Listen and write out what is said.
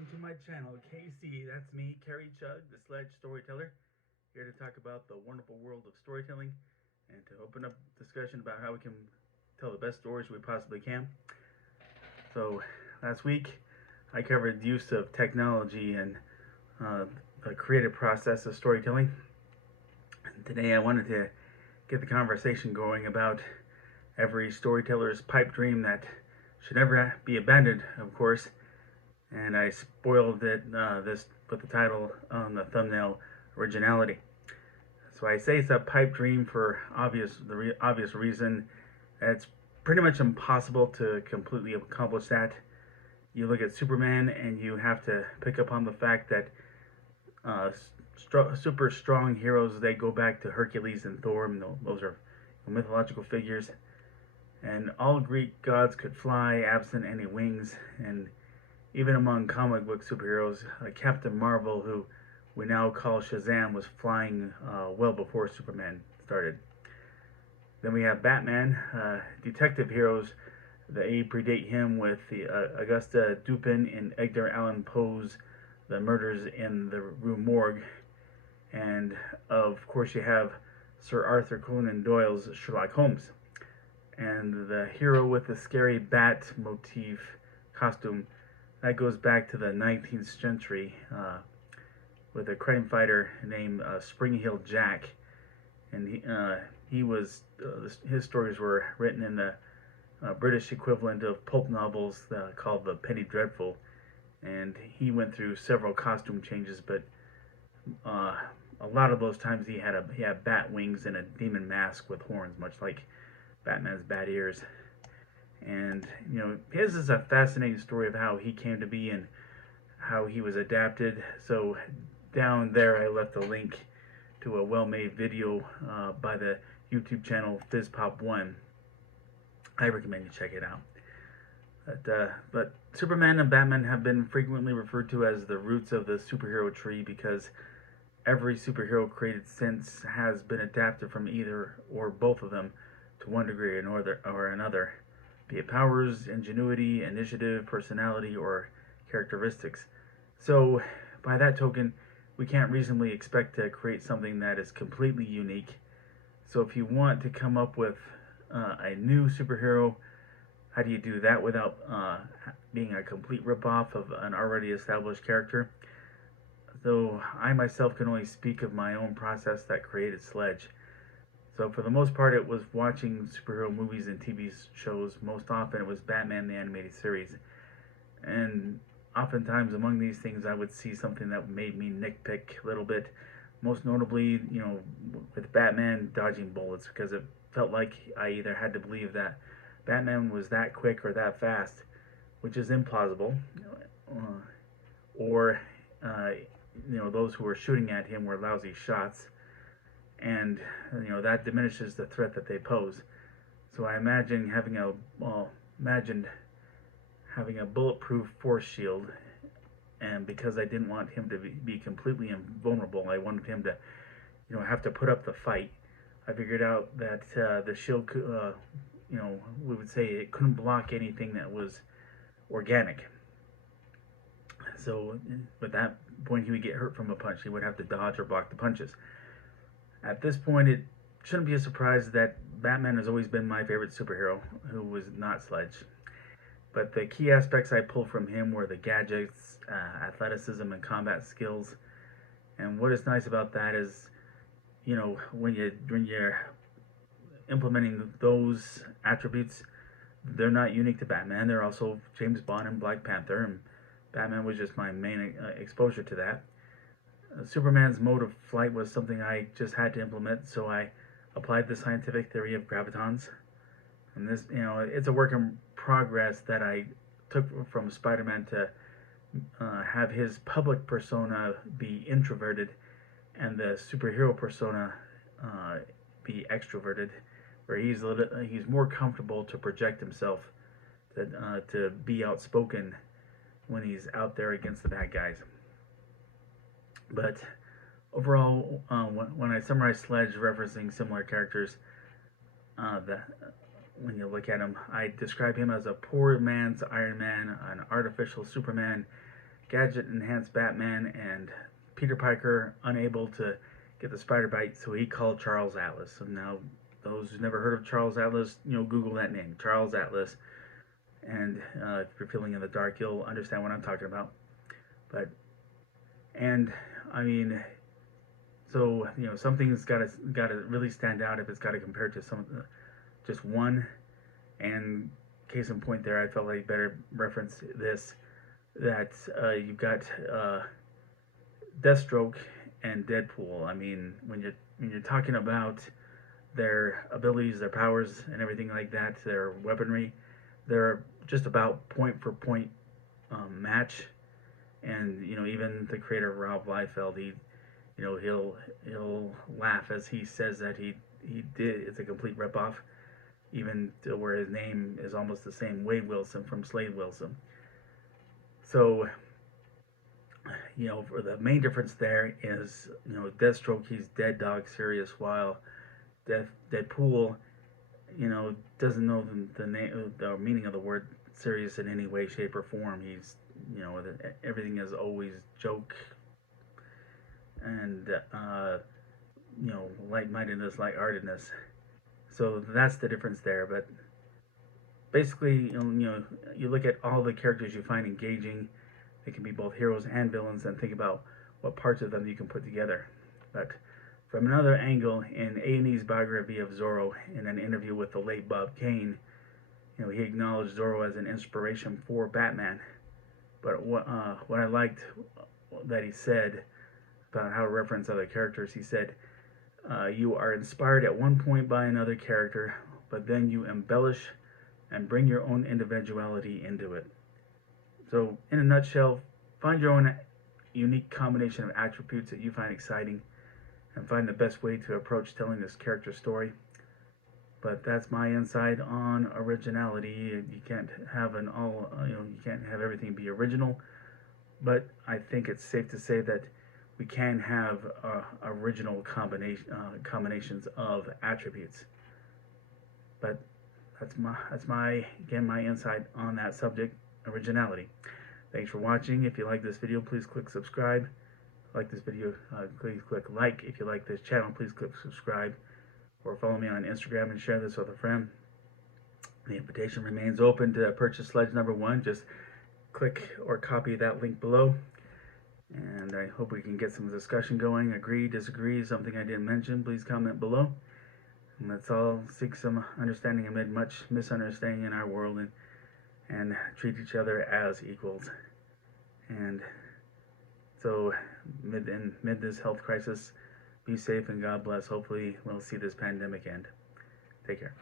welcome to my channel, KC. That's me, Kerry Chug, the Sledge Storyteller, here to talk about the wonderful world of storytelling and to open up discussion about how we can tell the best stories we possibly can. So, last week I covered the use of technology and the creative process of storytelling. And today I wanted to get the conversation going about every storyteller's pipe dream that should never be abandoned, of course. And I spoiled it this with the title on the thumbnail, originality. So I say it's a pipe dream for obvious reason. It's pretty much impossible to completely accomplish that. You look at Superman and you have to pick up on the fact that uh, super strong heroes, they go back to Hercules and Thor, and those are mythological figures. And all Greek gods could fly absent any wings, and even among comic book superheroes, Captain Marvel, who we now call Shazam, was flying well before Superman started. Then we have Batman. Detective heroes, they predate him with the Augusta Dupin and Edgar Allan Poe's The Murders in the Rue Morgue. And of course, you have Sir Arthur Conan Doyle's Sherlock Holmes. And the hero with the scary bat motif costume, that goes back to the 19th century with a crime fighter named Spring Heel Jack. And he was, his stories were written in the British equivalent of pulp novels called the Penny Dreadful. And he went through several costume changes, but a lot of those times he had bat wings and a demon mask with horns, much like Batman's bat ears. And his is a fascinating story of how he came to be and how he was adapted. So down there I left a link to a well-made video by the YouTube channel FizzPop1. I recommend you check it out. But Superman and Batman have been frequently referred to as the roots of the superhero tree because every superhero created since has been adapted from either or both of them to one degree or another, be it powers, ingenuity, initiative, personality, or characteristics. So, by that token, we can't reasonably expect to create something that is completely unique. So, if you want to come up with a new superhero, how do you do that without being a complete ripoff of an already established character? So, I myself can only speak of my own process that created Sledge. So for the most part, it was watching superhero movies and TV shows. Most often, it was Batman the Animated Series. And oftentimes, among these things, I would see something that made me nitpick a little bit. Most notably, with Batman dodging bullets, because it felt like I either had to believe that Batman was that quick or that fast, which is implausible, or those who were shooting at him were lousy shots, and that diminishes the threat that they pose. So I imagined having a bulletproof force shield, and because I didn't want him to be completely invulnerable, I wanted him to have to put up the fight. I figured out that the shield could, we would say it couldn't block anything that was organic. So at that point, he would get hurt from a punch. He would have to dodge or block the punches. At this point, it shouldn't be a surprise that Batman has always been my favorite superhero, who was not Sledge. But the key aspects I pulled from him were the gadgets, athleticism, and combat skills. And what is nice about that is, when you're implementing those attributes, they're not unique to Batman. They're also James Bond and Black Panther, and Batman was just my main exposure to that. Superman's mode of flight was something I just had to implement, so I applied the scientific theory of gravitons. And this, it's a work in progress that I took from Spider-Man to have his public persona be introverted and the superhero persona be extroverted, where he's more comfortable to project himself, to be outspoken when he's out there against the bad guys. But overall, when I summarize Sledge referencing similar characters, when you look at him, I describe him as a poor man's Iron Man, an artificial Superman, gadget-enhanced Batman, and Peter Parker unable to get the spider bite, so he called Charles Atlas. So now, those who've never heard of Charles Atlas, Google that name, Charles Atlas, and if you're feeling in the dark, you'll understand what I'm talking about. But, and I mean, so something's got to really stand out if it's got to compare to just one. And case in point, there, I felt like better reference this, that you've got Deathstroke and Deadpool. I mean, when you're talking about their abilities, their powers, and everything like that, their weaponry, they're just about point for point match. And even the creator Rob Liefeld, he'll laugh as he says that he did. It's a complete ripoff, even to where his name is almost the same, Wade Wilson from Slade Wilson. So, for the main difference there is, Deathstroke, he's dead dog serious, while Deadpool, doesn't know the meaning of the word serious in any way, shape, or form. He's, everything is always joke and, light-mindedness, light-heartedness. So that's the difference there. But basically, you look at all the characters you find engaging. They can be both heroes and villains, and think about what parts of them you can put together. But from another angle, in A&E's biography of Zorro, in an interview with the late Bob Kane, he acknowledged Zorro as an inspiration for Batman. But what I liked that he said about how to reference other characters, he said, you are inspired at one point by another character, but then you embellish and bring your own individuality into it. So, in a nutshell, find your own unique combination of attributes that you find exciting, and find the best way to approach telling this character story. But that's my insight on originality. You can't have you can't have everything be original. But I think it's safe to say that we can have original combinations of attributes. But that's my insight on that subject, originality. Thanks for watching. If you like this video, please click subscribe. If you like this video, please click like. If you like this channel, please click subscribe. Or follow me on Instagram and share this with a friend. The invitation remains open to purchase Sledge number 1. Just click or copy that link below. And I hope we can get some discussion going. Agree, disagree, something I didn't mention, please comment below. And let's all seek some understanding amid much misunderstanding in our world, and treat each other as equals. And so, amid this health crisis, be safe and God bless. Hopefully we'll see this pandemic end. Take care.